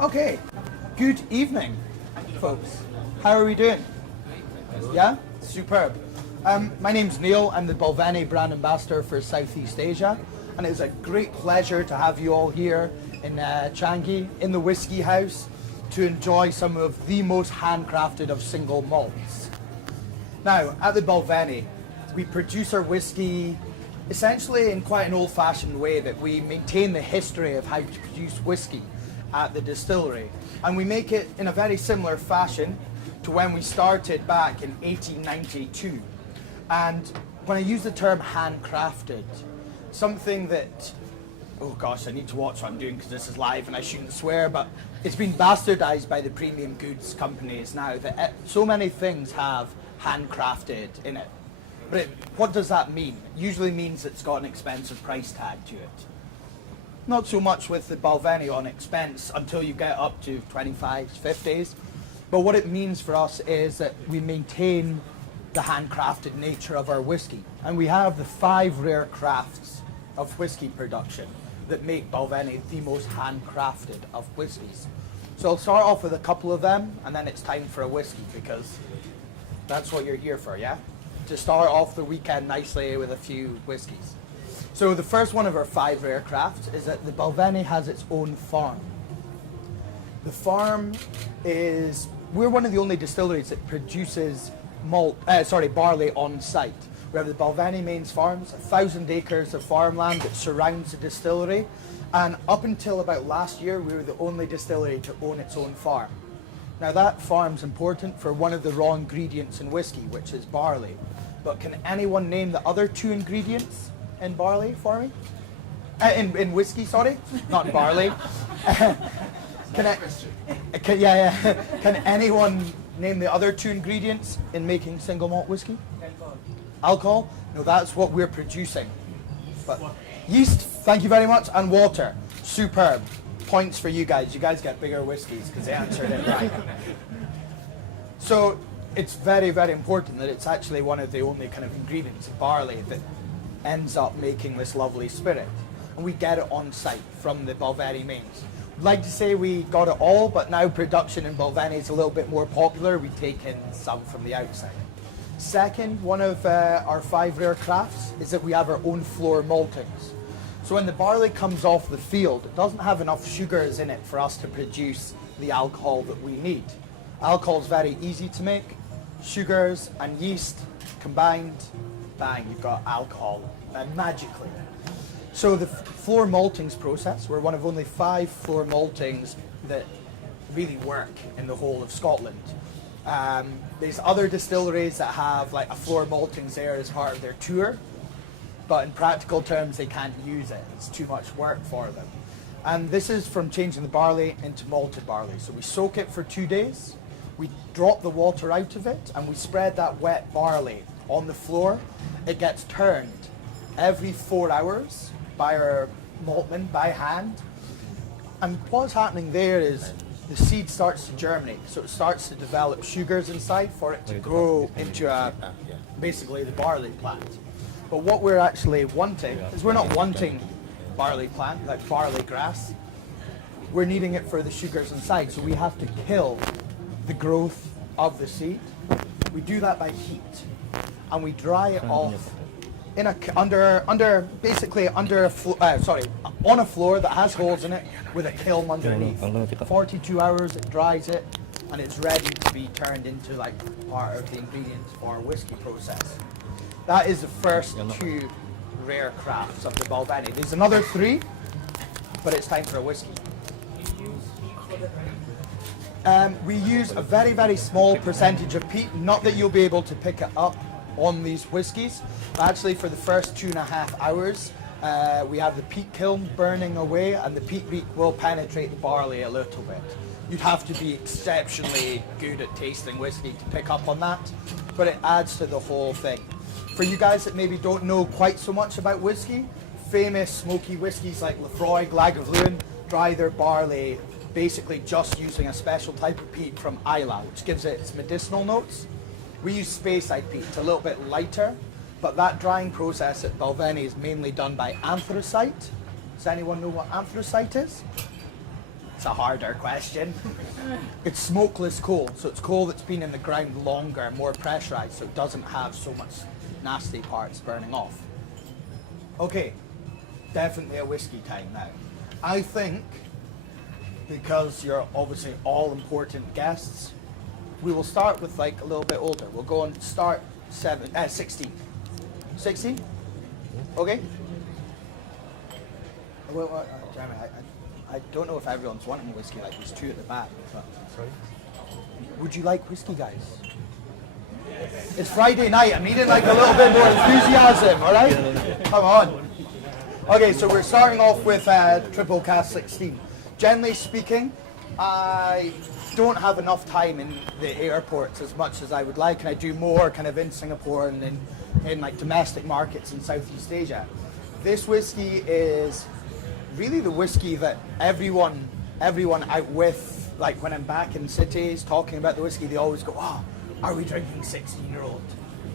Okay, good evening, folks. How are we doing? Yeah? Superb. My name's Neil. I'm the Balvenie brand ambassador for Southeast Asia, and it's a great pleasure to have you all here in Changi, in the Whiskey House, to enjoy some of the most handcrafted of single malts. Now, at the Balvenie, we produce our whiskey essentially in quite an old-fashioned way, that we maintain the history of how to produce whiskey at the distillery, and we make it in a very similar fashion to when we started back in 1892. And when I use the term handcrafted, something that, oh gosh, I need to watch what I'm doing because this is live and I shouldn't swear, but it's been bastardized by the premium goods companies now that so many things have handcrafted in it. But what does that mean? It usually means it's got an expensive price tag to it. Not so much with the Balvenie on expense until you get up to 25s, 50s. But what it means for us is that we maintain the handcrafted nature of our whiskey. And we have the 5 rare crafts of whiskey production that make Balvenie the most handcrafted of whiskies. So I'll start off with a couple of them, and then it's time for a whiskey, because that's what you're here for, yeah? To start off the weekend nicely with a few whiskies. So the first one of our 5 rare crafts is that the Balvenie has its own farm. The farm is, we're one of the only distilleries that produces barley on site. We have the Balvenie Mains Farms, 1,000 acres of farmland that surrounds the distillery, and up until about last year we were the only distillery to own its own farm. Now that farm's important for one of the raw ingredients in whiskey, which is barley. But can anyone name the other 2 ingredients in barley for me? In whiskey, sorry, not barley. Can anyone name the other 2 ingredients in making single malt whiskey? Alcohol? No, that's what we're producing. But yeast, thank you very much, and water. Superb. Points for you guys. You guys get bigger whiskeys because they answered it right. So it's very, very important that it's actually one of the only kind of ingredients, barley, that ends up making this lovely spirit. And we get it on site from the Balvenie Mains. I'd like to say we got it all, but now production in Balvenie is a little bit more popular. We take in some from the outside. Second, one of our 5 rare crafts is that we have our own floor maltings. So when the barley comes off the field, it doesn't have enough sugars in it for us to produce the alcohol that we need. Alcohol is very easy to make. Sugars and yeast combined, bang, you've got alcohol magically. So the floor maltings process, we're one of only 5 floor maltings that really work in the whole of Scotland. There's other distilleries that have like a floor maltings there as part of their tour, but in practical terms they can't use it. It's too much work for them. And this is from changing the barley into malted barley. So we soak it for 2 days, we drop the water out of it, and we spread that wet barley on the floor. It gets turned every 4 hours by our maltman, by hand. And what's happening there is the seed starts to germinate, so it starts to develop sugars inside for it to grow into basically the barley plant. But what we're actually wanting is we're not wanting barley plant, like barley grass. We're needing it for the sugars inside, so we have to kill the growth of the seed. We do that by heat, and we dry it off in on a floor that has holes in it with a kiln underneath. 42 hours, it dries it, and it's ready to be turned into like part of the ingredients for our whiskey process. That is the first 2 rare crafts of the Balvenie. There's another 3, but it's time for a whiskey. We use a very, very small percentage of peat, not that you'll be able to pick it up on these whiskies. Actually, for the first 2.5 hours, we have the peat kiln burning away, and the peat reek will penetrate the barley a little bit. You'd have to be exceptionally good at tasting whiskey to pick up on that, but it adds to the whole thing. For you guys that maybe don't know quite so much about whiskey, famous smoky whiskies like Lefroy, Lagavulin dry their barley basically just using a special type of peat from Islay, which gives it its medicinal notes. We use Speyside peat, it's a little bit lighter, but that drying process at Balvenie is mainly done by anthracite. Does anyone know what anthracite is? It's a harder question. It's smokeless coal, so it's coal that's been in the ground longer, more pressurized, so it doesn't have so much nasty parts burning off. Okay, definitely a whiskey time now. I think, because you're obviously all important guests, we will start with like a little bit older. We'll go and start 16. 16? Okay? Well, Jeremy, I don't know if everyone's wanting whiskey, like there's two at the back. But Sorry? would you like whiskey, guys? It's Friday night. I'm needing like a little bit more enthusiasm, all right? Come on. Okay, so we're starting off with triple cask 16. Generally speaking, I don't have enough time in the airports as much as I would like, and I do more kind of in Singapore and in like domestic markets in Southeast Asia. This whiskey is really the whiskey that everyone out with, like when I'm back in cities talking about the whiskey, they always go, "Oh, are we drinking 16-year-old?"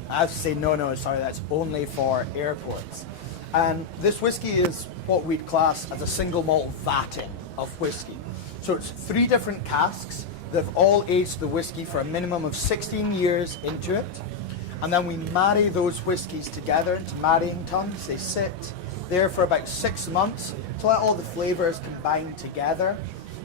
I have to say, no, sorry, that's only for airports. And this whiskey is what we'd class as a single malt vatting of whiskey. So it's 3 different casks that have all aged the whiskey for a minimum of 16 years into it. And then we marry those whiskies together into marrying tuns. They sit there for about 6 months to let all the flavors combine together.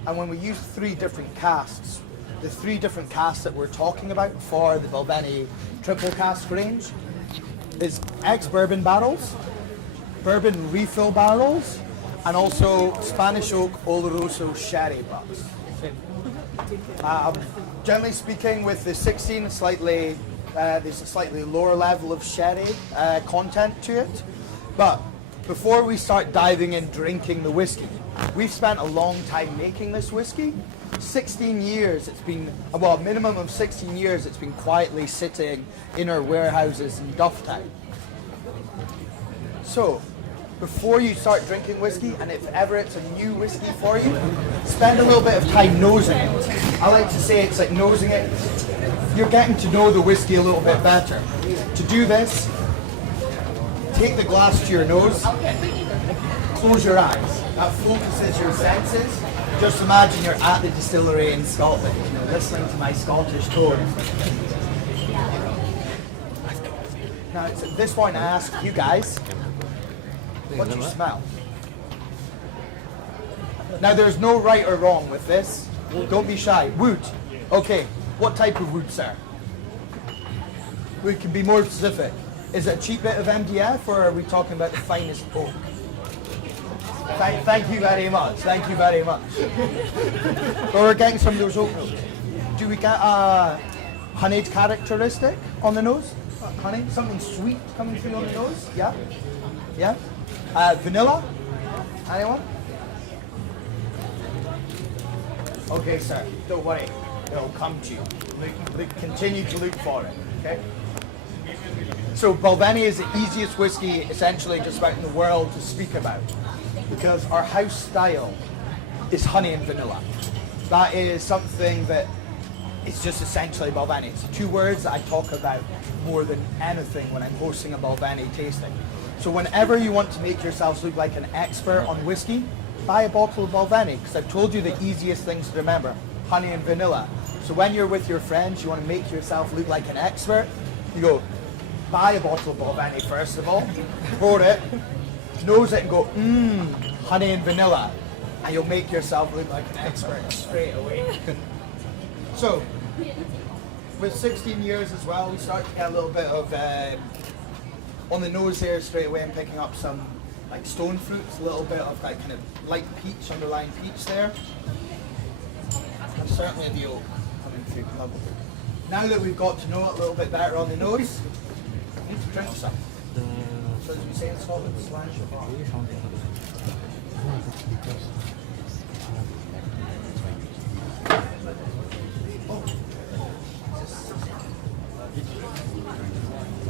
And when we use 3 different casks, the 3 different casks that we're talking about for the Balvenie triple cask range is ex-bourbon barrels, bourbon refill barrels, and also Spanish oak Oloroso sherry butts. Generally speaking, with the 16, there's a slightly lower level of sherry content to it. But before we start diving in drinking the whiskey, we've spent a long time making this whiskey. 16 years it's been, well, a minimum of 16 years it's been quietly sitting in our warehouses in Dufftown. So, before you start drinking whiskey, and if ever it's a new whiskey for you, spend a little bit of time nosing it. I like to say it's like nosing it. You're getting to know the whiskey a little bit better. To do this, take the glass to your nose, close your eyes. That focuses your senses. Just imagine you're at the distillery in Scotland, listening to my Scottish tones. Now, it's at this point I ask you guys, what do you smell? Now, there's no right or wrong with this. Don't be shy. Wood. Okay. What type of wood, sir? We can be more specific. Is it a cheap bit of MDF, or are we talking about the finest oak? Thank you very much. Thank you very much. So we're getting some of those oak notes. Do we get a honeyed characteristic on the nose? Honey? Something sweet coming through on the nose? Yeah? Yeah? Vanilla? Anyone? Okay, sir. Don't worry. It'll come to you. Continue to look for it. Okay? So Balvenie is the easiest whiskey essentially just about in the world to speak about, because our house style is honey and vanilla. That is something that is just essentially Balvenie. It's 2 words that I talk about more than anything when I'm hosting a Balvenie tasting. So whenever you want to make yourselves look like an expert on whiskey, buy a bottle of Balvenie, because I've told you the easiest things to remember, honey and vanilla. So when you're with your friends, you want to make yourself look like an expert, you go, buy a bottle of Balvenie first of all, pour it, nose it and go, honey and vanilla, and you'll make yourself look like an expert straight away. So, with 16 years as well, we start to get a little bit of, on the nose here straight away, I'm picking up some like stone fruits, a little bit of like kind of light peach, underlying peach there. And certainly the oak coming through. Now that we've got to know it a little bit better on the nose, we need to drink some. So as we say in Scotland, slash your bar.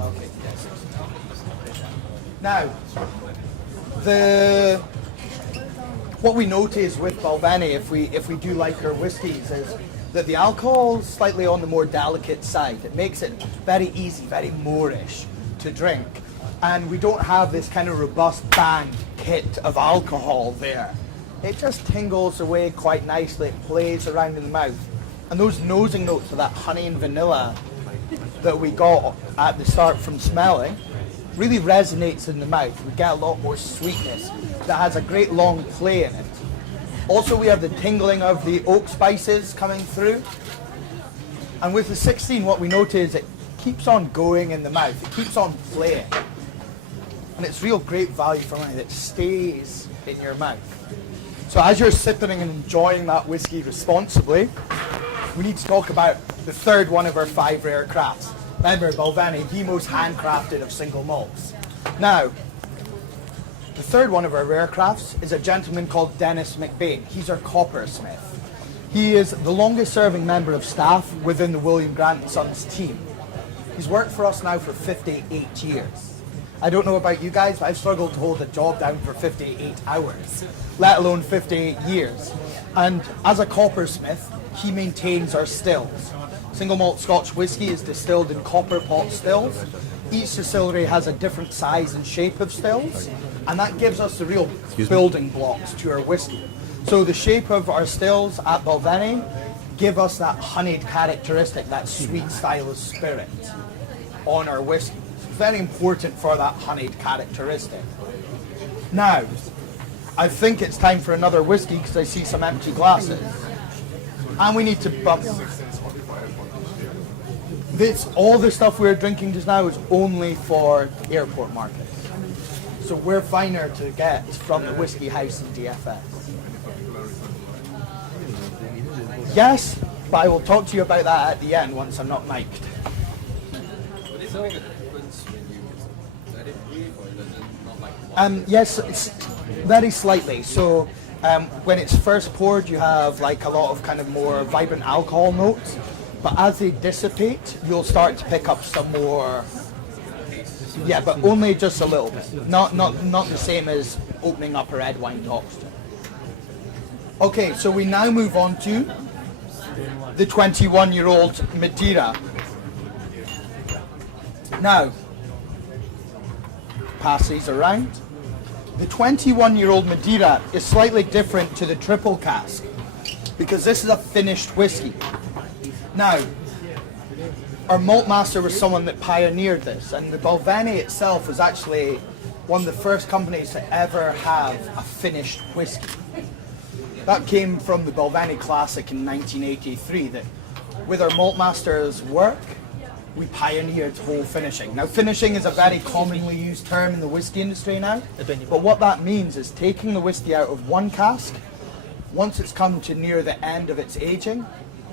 Okay, yes. Now, what we notice with Balvenie, if we do like our whiskies, is that the alcohol is slightly on the more delicate side. It makes it very easy, very Moorish to drink. And we don't have this kind of robust bang hit of alcohol there it just tingles away quite nicely. It plays around in the mouth. And those nosing notes of that honey and vanilla that we got at the start from smelling really resonates in the mouth. We get a lot more sweetness that has a great long play in it. Also, we have the tingling of the oak spices coming through. And with the 16, what we notice is it keeps on going in the mouth. It keeps on playing. And it's real great value for money that stays in your mouth. So as you're sipping and enjoying that whiskey responsibly, we need to talk about the third one of our 5 rare crafts. Remember, Balvenie, the most handcrafted of single malts. Now, the third one of our rare crafts is a gentleman called Dennis McBain. He's our coppersmith. He is the longest serving member of staff within the William Grant & Sons team. He's worked for us now for 58 years. I don't know about you guys, but I've struggled to hold a job down for 58 hours, let alone 58 years. And as a coppersmith, he maintains our stills. Single malt Scotch whisky is distilled in copper pot stills. Each distillery has a different size and shape of stills, and that gives us the real building blocks to our whisky. So the shape of our stills at Balvenie give us that honeyed characteristic, that sweet style of spirit on our whisky. It's very important for that honeyed characteristic. Now, I think it's time for another whiskey because I see some empty glasses. And we need to bump. All the stuff we're drinking just now is only for airport markets. So we're finer to get from the whiskey house in DFS. Yes, but I will talk to you about that at the end once I'm not mic'd. Yes, it's very slightly. So when it's first poured, you have like a lot of kind of more vibrant alcohol notes. But as they dissipate, you'll start to pick up some more. Yeah, but only just a little bit. Not the same as opening up a red wine toast. Okay, so we now move on to the 21-year-old Madeira. Now, pass these around. The 21-year-old Madeira is slightly different to the triple cask because this is a finished whiskey. Now, our malt master was someone that pioneered this, and the Balvenie itself was actually one of the first companies to ever have a finished whiskey. That came from the Balvenie Classic in 1983, that with our malt master's work, we pioneered whole finishing. Now, finishing is a very commonly used term in the whiskey industry now, but what that means is taking the whiskey out of one cask, once it's come to near the end of its aging,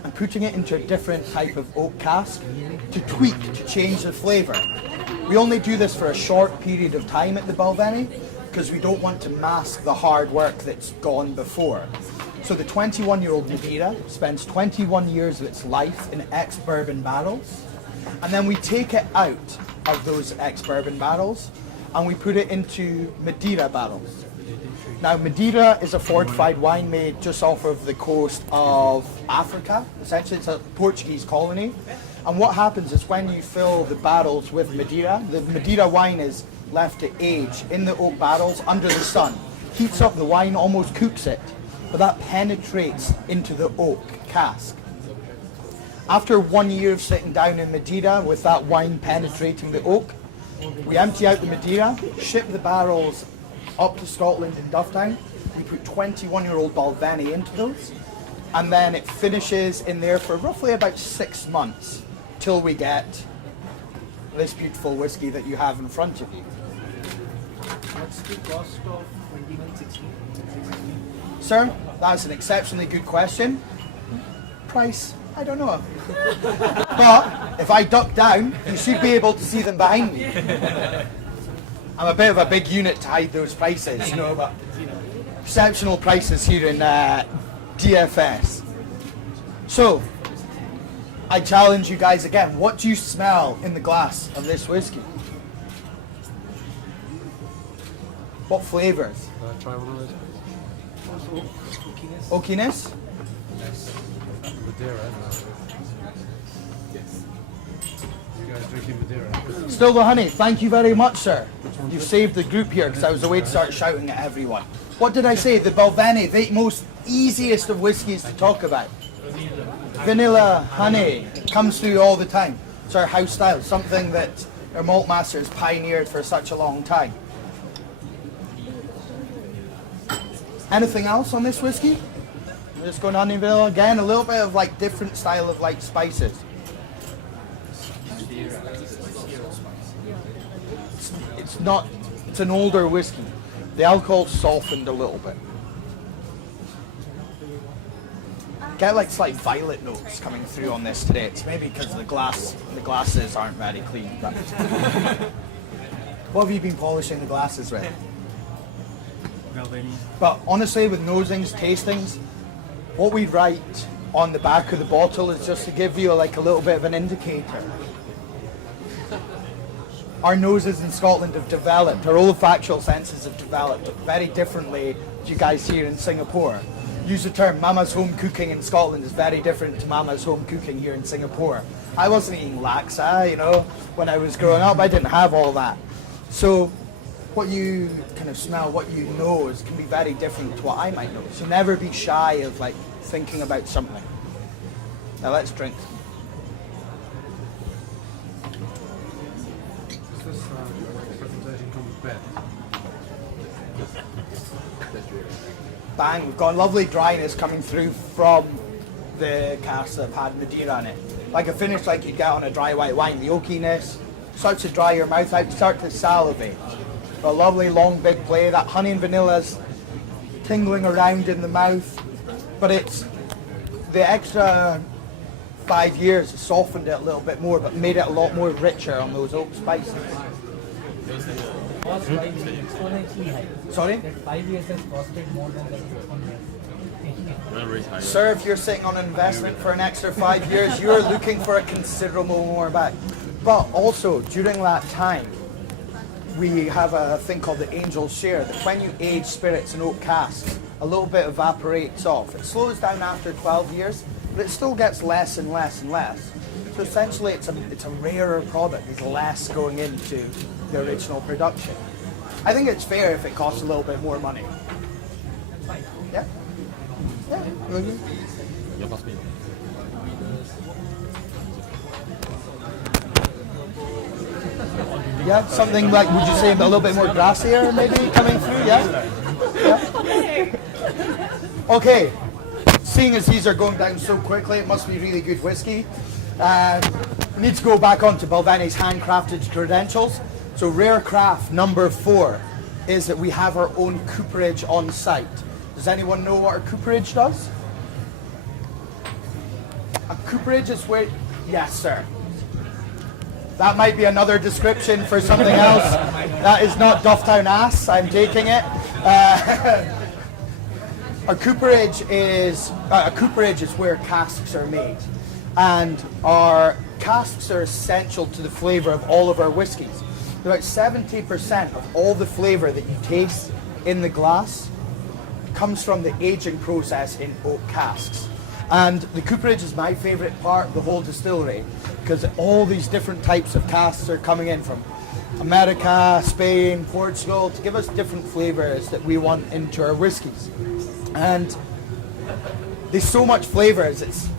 and putting it into a different type of oak cask to tweak, to change the flavour. We only do this for a short period of time at the Balvenie because we don't want to mask the hard work that's gone before. So the 21-year-old Madeira spends 21 years of its life in ex-bourbon barrels, and then we take it out of those ex-bourbon barrels and we put it into Madeira barrels. Now, Madeira is a fortified wine made just off of the coast of Africa. Essentially, it's a Portuguese colony. And what happens is when you fill the barrels with Madeira, the Madeira wine is left to age in the oak barrels under the sun. Heats up the wine, almost cooks it, but that penetrates into the oak cask. After 1 year of sitting down in Madeira with that wine penetrating the oak, we empty out the Madeira, ship the barrels up to Scotland in Dufftown. We put 21-year-old Balvenie into those, and then it finishes in there for roughly about 6 months till we get this beautiful whiskey that you have in front of you. What's the cost of 2116? Sir, that's an exceptionally good question. Price? I don't know. But if I duck down, you should be able to see them behind me. I'm a bit of a big unit to hide those prices, you know, but exceptional prices here in DFS. So, I challenge you guys again. What do you smell in the glass of this whiskey? What flavours? Try one of those. Oakiness? Madeira. You guys drinking Madeira? Still the honey. Thank you very much, sir. You've saved the group here because I was away to start shouting at everyone. What did I say? The Balvenie, the most easiest of whiskies to talk about. Vanilla, honey, comes through all the time. It's our house style, something that our malt masters pioneered for such a long time. Anything else on this whiskey? We're just going honey vanilla again, a little bit of like different style of like spices. It's not, it's an older whiskey. The alcohol's softened a little bit. Get like slight violet notes coming through on this today. It's maybe because the glasses aren't very clean. But what have you been polishing the glasses with? But honestly, with nosings, tastings, what we write on the back of the bottle is just to give you like a little bit of an indicator. Our noses in Scotland have developed, our olfactual senses have developed very differently to you guys here in Singapore. Use the term Mama's home cooking in Scotland is very different to Mama's home cooking here in Singapore. I wasn't eating laksa, you know, when I was growing up. I didn't have all that. So what you kind of smell, what you know can be very different to what I might know. So never be shy of like thinking about something. Now let's drink. Does this presentation come with bed? Bang, we've got lovely dryness coming through from the casks that have had Madeira in it. Like a finish like you'd get on a dry white wine. The oakiness starts to dry your mouth out, you start to salivate. A lovely long big play, that honey and vanilla's tingling around in the mouth. But it's the extra 5 years has softened it a little bit more, but made it a lot more richer on those oak spices. Cost exponentially high. Sorry? That 5 years has costed more than the 6 years. Sir, if you're sitting on an investment for an extra 5 years, you're looking for a considerable more back. But also, during that time, we have a thing called the angel's share, that when you age spirits in oak casks, a little bit evaporates off. It slows down after 12 years, but it still gets less and less and less. So essentially, it's a rarer product. There's less going into the original production. I think it's fair if it costs a little bit more money. Yeah? Yeah. Yeah, something like, would you say a little bit more grassier maybe coming through? Yeah? Yeah? Okay. Seeing as these are going down so quickly, it must be really good whiskey. We need to go back on to Balvenie's handcrafted credentials. So rare craft number 4 is that we have our own cooperage on site. Does anyone know what our cooperage does? A cooperage is where, yes sir. That might be another description for something else. That is not Dufftown ass, I'm taking it. Our cooperage is, a cooperage is where casks are made. And our casks are essential to the flavour of all of our whiskies. About 70% of all the flavour that you taste in the glass comes from the aging process in oak casks. And the cooperage is my favourite part of the whole distillery, because all these different types of casks are coming in from America, Spain, Portugal, to give us different flavours that we want into our whiskies. And there's so much flavours, it's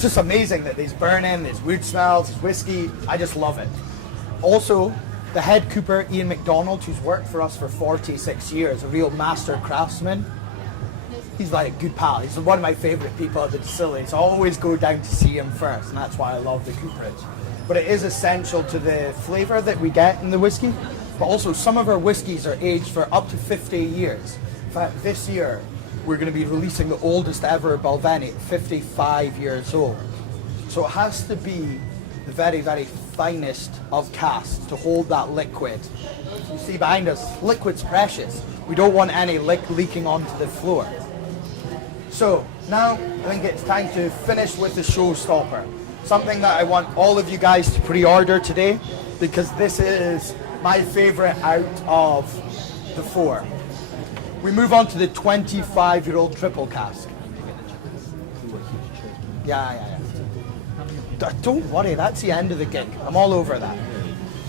just amazing that there's burning, there's wood smells, there's whiskey. I just love it. Also, the head cooper, Ian McDonald, who's worked for us for 46 years, a real master craftsman, he's like a good pal. He's one of my favourite people at the distillery, so I always go down to see him first, and that's why I love the cooperage. But it is essential to the flavour that we get in the whiskey. But also, some of our whiskies are aged for up to 50 years. In fact, this year, we're going to be releasing the oldest ever Balvenie, 55 years old. So it has to be the very, very finest of casks to hold that liquid. You see behind us, liquid's precious. We don't want any leaking onto the floor. So now I think it's time to finish with the showstopper. Something that I want all of you guys to pre-order today, because this is my favourite out of the 4. we move on to the 25-year-old triple cask. Yeah. Don't worry, that's the end of the gig. I'm all over that.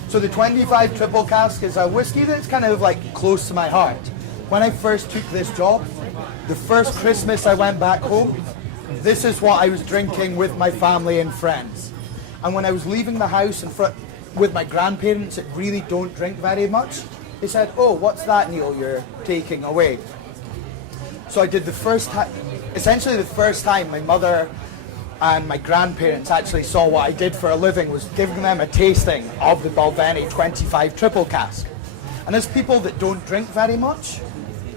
So the 25 triple cask is a whiskey that's kind of like close to my heart. When I first took this job, the first Christmas I went back home, this is what I was drinking with my family and friends. And when I was leaving the house with my grandparents that really don't drink very much, they said, "Oh, what's that, Neil, you're taking away?" So I did essentially the first time my mother and my grandparents actually saw what I did for a living was giving them a tasting of the Balvenie 25 triple cask. And as people that don't drink very much,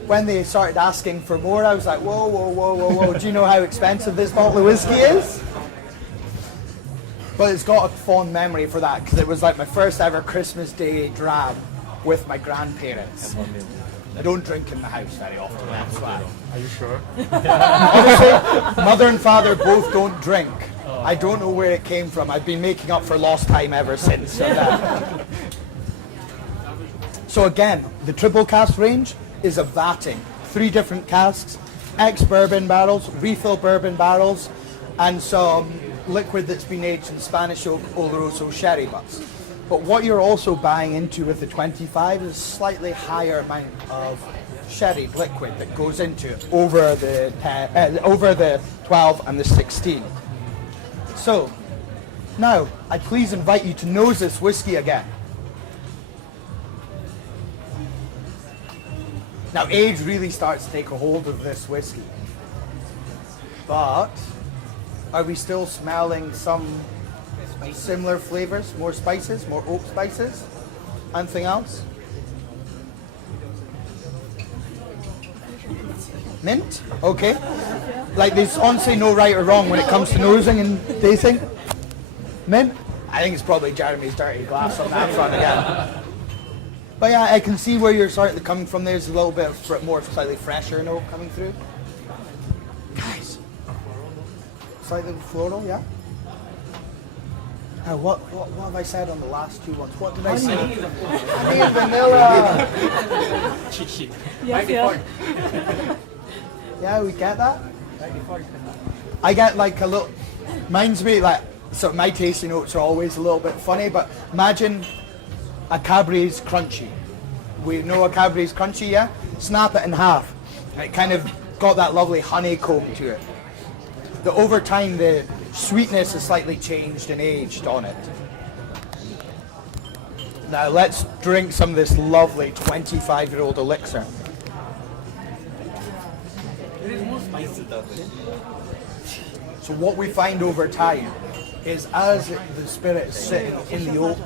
when they started asking for more, I was like, whoa, do you know how expensive this bottle of whiskey is? But it's got a fond memory for that, because it was like my first ever Christmas Day dram with my grandparents. I don't drink in the house very often, that's why. Are you sure? Honestly, mother and father both don't drink. I don't know where it came from. I've been making up for lost time ever since. So again, the triple cask range is a vatting. 3 different casks, ex-bourbon barrels, refill bourbon barrels, and some liquid that's been aged in Spanish oak Oloroso sherry butts. But what you're also buying into with the 25 is a slightly higher amount of sherry liquid that goes into it over the 12 and the 16. So now I please invite you to nose this whiskey again. Now age really starts to take a hold of this whiskey. But are we still smelling some similar flavors, more spices, more oak spices? Anything else? Mint? Okay. Like there's honestly no right or wrong when it comes to nosing and tasting. Mint? I think it's probably Jeremy's dirty glass on that front again. But yeah, I can see where you're sort of coming from. There's a little bit of more slightly fresher note coming through. Guys. Slightly floral, yeah? Now, what have I said on the last 2 ones? What did I say? Honey and vanilla. Yeah, we get that. I get like a little. Mine's me like. So my tasting notes are always a little bit funny, but imagine a Cadbury's crunchy. We know a Cadbury's crunchy, yeah? Snap it in half. And it kind of got that lovely honeycomb to it. That over time the sweetness is slightly changed and aged on it. Now let's drink some of this lovely 25-year-old elixir. So what we find over time is as the spirit is sitting in the oak,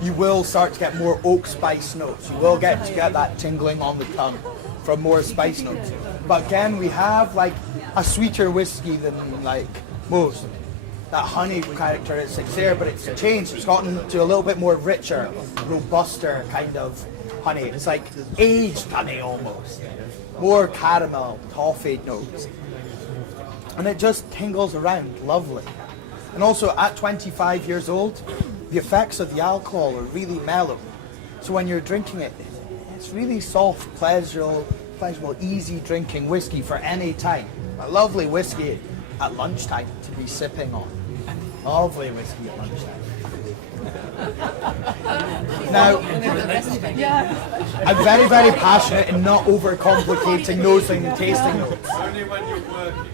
you will start to get more oak spice notes. You will get to get that tingling on the tongue from more spice notes. But again, we have like a sweeter whiskey than like most. That honey characteristics there, but it's changed. It's gotten to a little bit more richer, robuster kind of honey. It's like aged honey almost. More caramel, toffee notes. And it just tingles around, lovely. And also at 25 years old, the effects of the alcohol are really mellow. So when you're drinking it, it's really soft, pleasurable, easy drinking whiskey for any time. A lovely whiskey at lunchtime to be sipping on. Lovely whiskey at lunchtime. Now, I'm very, very passionate in not overcomplicating nosing and tasting notes. Only when you're working.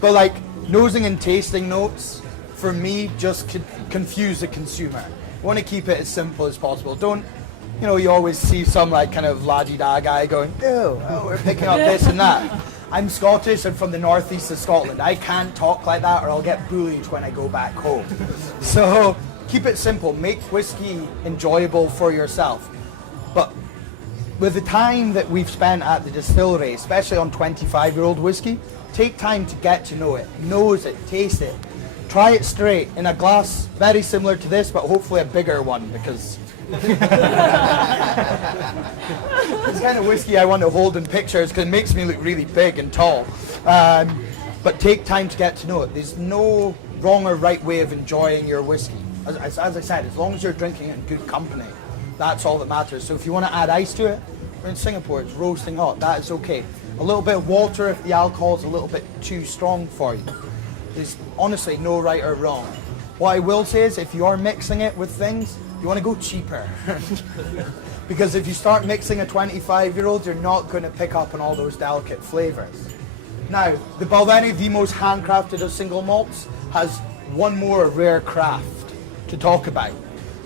But like nosing and tasting notes, for me, just confuse the consumer. I want to keep it as simple as possible. Don't, you always see some like kind of la-di-da guy going, oh, we're picking up this and that. I'm Scottish and from the northeast of Scotland. I can't talk like that or I'll get bullied when I go back home. So keep it simple. Make whiskey enjoyable for yourself. But with the time that we've spent at the distillery, especially on 25-year-old whiskey, take time to get to know it, nose it, taste it. Try it straight in a glass very similar to this, but hopefully a bigger one because it's kind of whiskey I want to hold in pictures because it makes me look really big and tall. But take time to get to know it. There's no wrong or right way of enjoying your whiskey. As I said, as long as you're drinking it in good company, That's all that matters. So if you want to add ice to it, we're in Singapore, it's roasting hot, that is okay. A little bit of water if the alcohol is a little bit too strong for you. There's honestly no right or wrong. What I will say is if you are mixing it with things, you want to go cheaper. Because if you start mixing a 25-year-old, you're not going to pick up on all those delicate flavors. Now, the Balvenie, the most handcrafted of single malts, has one more rare craft to talk about,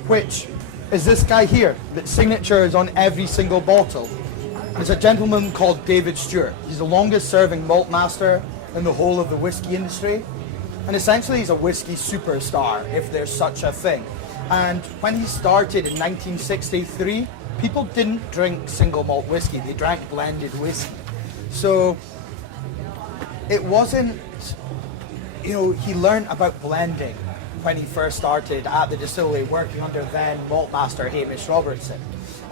which is this guy here. That signature is on every single bottle. It's a gentleman called David Stewart. He's the longest serving malt master in the whole of the whiskey industry. And essentially he's a whiskey superstar, if there's such a thing. And when he started in 1963, people didn't drink single malt whiskey, they drank blended whiskey. So it wasn't, he learned about blending when he first started at the distillery working under then malt master Hamish Robertson.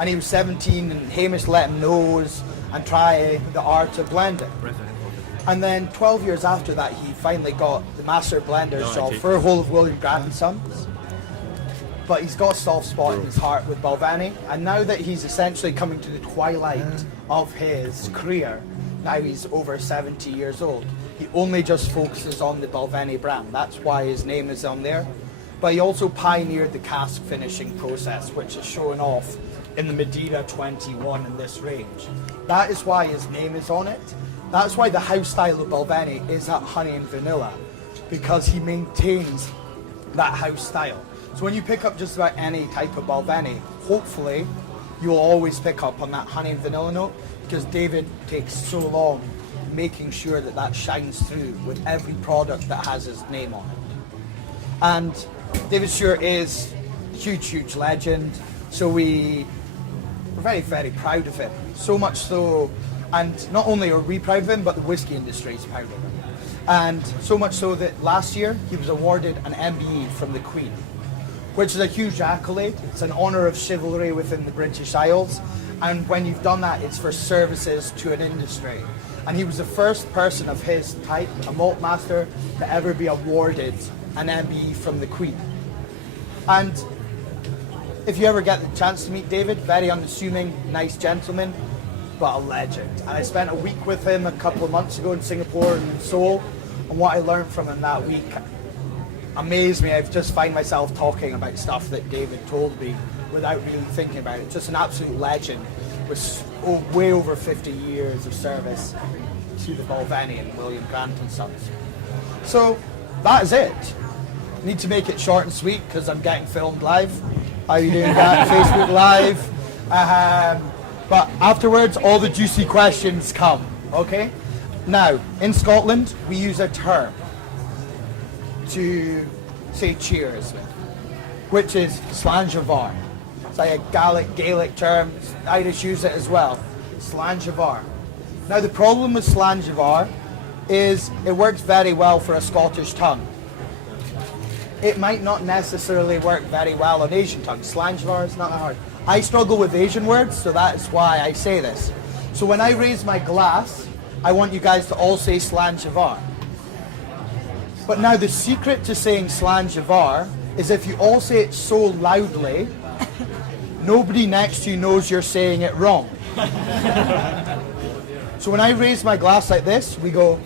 And he was 17 and Hamish let him nose and try the art of blending. And then 12 years after that, he finally got the master blender's job for the whole of William Grant & Sons. But he's got a soft spot in his heart with Balvenie. And now that he's essentially coming to the twilight of his career, now he's over 70 years old, he only just focuses on the Balvenie brand. That's why his name is on there. But he also pioneered the cask finishing process, which is shown off in the Madeira 21 in this range. That is why his name is on it. That's why the house style of Balvenie is that honey and vanilla, because he maintains that house style. So when you pick up just about any type of Balvenie, hopefully you'll always pick up on that honey and vanilla note, because David takes so long making sure that that shines through with every product that has his name on it. And David Stewart is a huge, huge legend. So we're very, very proud of him. So much so, and not only are we proud of him, but the whiskey industry is proud of him. And so much so that last year he was awarded an MBE from the Queen, which is a huge accolade. It's an honour of chivalry within the British Isles. And when you've done that, it's for services to an industry. And he was the first person of his type, a malt master, to ever be awarded an MBE from the Queen. And if you ever get the chance to meet David, very unassuming, nice gentleman, but a legend. And I spent a week with him a couple of months ago in Singapore and Seoul, and what I learned from him that week amazed me. I just find myself talking about stuff that David told me without really thinking about it. Just an absolute legend with way over 50 years of service to the Balvenie and William Grant & Sons. So that is it. I need to make it short and sweet because I'm getting filmed live. How are you doing, that? Facebook Live. But afterwards, all the juicy questions come, okay? Now, in Scotland, we use a term to say cheers with, which is Slanjavar. It's like a Gaelic term. Irish use it as well. Slanjavar. Now, the problem with Slanjavar is it works very well for a Scottish tongue. It might not necessarily work very well on Asian tongues. Slanjavar is not that hard. I struggle with Asian words, so that's why I say this. So when I raise my glass, I want you guys to all say Slanjavar. But now the secret to saying Slanjavar is if you all say it so loudly, nobody next to you knows you're saying it wrong. So when I raise my glass like this, we go,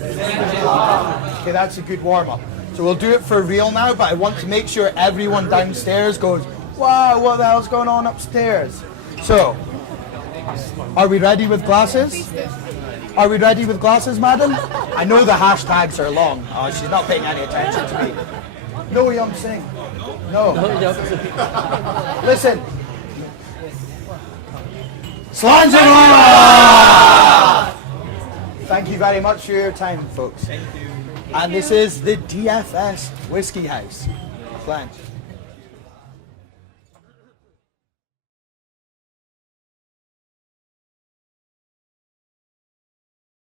okay, that's a good warm-up. So we'll do it for real now, but I want to make sure everyone downstairs goes, wow, what the hell's going on upstairs? So, are we ready with glasses? Are we ready with glasses, madam? I know the hashtags are long. Oh, she's not paying any attention to me. No, I'm saying. No. Listen. Slanjavar! Thank you very much for your time, folks. Thank you. And this is the DFS Whiskey House. Flange.